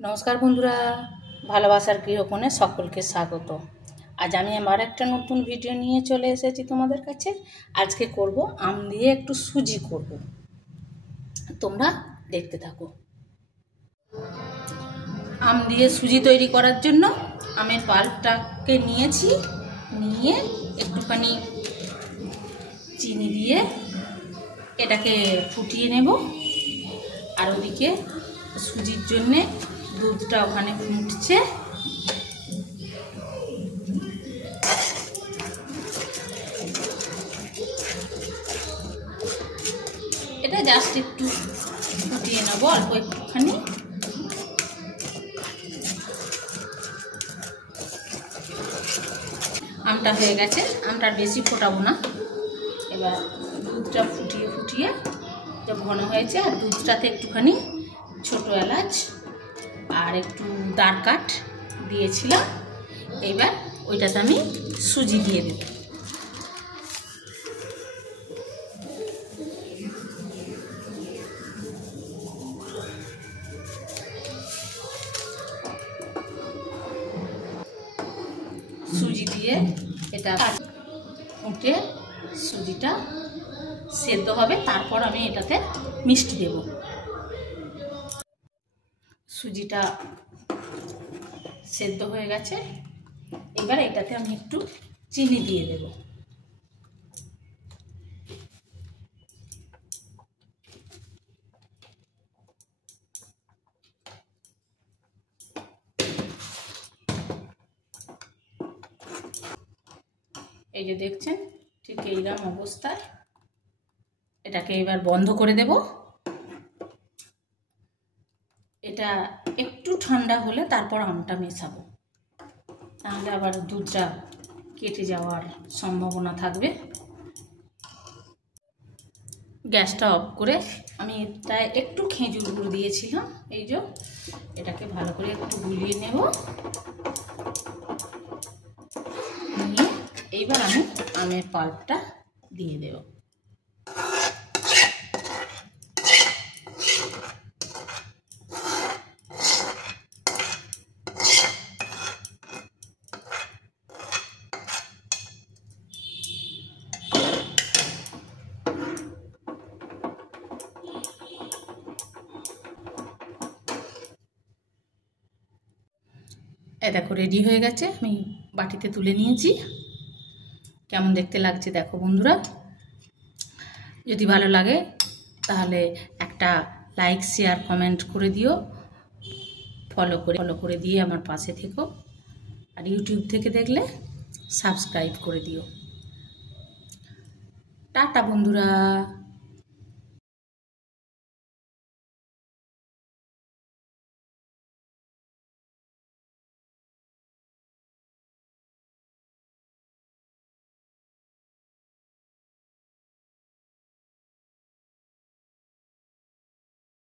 নমস্কার বন্ধুরা, ভালোবাসার গৃহকোণে সকলকে স্বাগত। আজ আমি আমার একটা নতুন ভিডিও নিয়ে চলে এসেছি তোমাদের কাছে। আজকে করব আম দিয়ে একটু সুজি করব, তোমরা দেখতে থাকো। আম দিয়ে সুজি তৈরি করার জন্য আমের পাল্পটাকে নিয়েছি, নিয়ে একটুখানি চিনি দিয়ে এটাকে ফুটিয়ে নেব। আর ওদিকে সুজির জন্যে দুধটা ওখানে ফুটছে। এটা জাস্ট একটু ফুটিয়ে নেবো, অল্প একটুখানি। আমটা হয়ে গেছে, আমটা বেশি ফোটাবো না। এবার দুধটা ফুটিয়ে ফুটিয়ে যা ঘন হয়েছে, আর দুধটাতে একটুখানি ছোটো এলাচ আর একটু দারকাঠ দিয়েছিলাম। এবার ওইটাতে আমি সুজি দিয়ে দেব। সুজি দিয়ে এটা ফুটে সুজিটা সেদ্ধ হবে, তারপর আমি এটাতে মিষ্টি দেব। সুজিটা সেদ্ধ হয়ে গেছে, এবার এটাতে আমি একটু চিনি দিয়ে দেব। এই যে দেখছেন, ঠিক এইরকম অবস্থায় এটাকে এবার বন্ধ করে দেব। এটা একটু ঠান্ডা হলে তারপর আমটা মেশাবো, তাহলে আবার দুধটা কেটে যাওয়ার সম্ভাবনা থাকবে। গ্যাসটা অফ করে আমি এটা একটু খেজুর গুড় দিয়েছিলাম। এই যে এটাকে ভালো করে একটু গুলিয়ে নেব। নিয়ে এইবার আমি আমের পাল্পটা দিয়ে দেব। দেখো রেডি হয়ে গেছে, আমি বাটিতে তুলে নিয়েছি। কেমন দেখতে লাগছে দেখো বন্ধুরা। যদি ভালো লাগে তাহলে একটা লাইক, শেয়ার, কমেন্ট করে দিও। ফলো করে দিয়ে আমার পাশে থেকো। আর ইউটিউব থেকে দেখলে সাবস্ক্রাইব করে দিও। টাটা বন্ধুরা।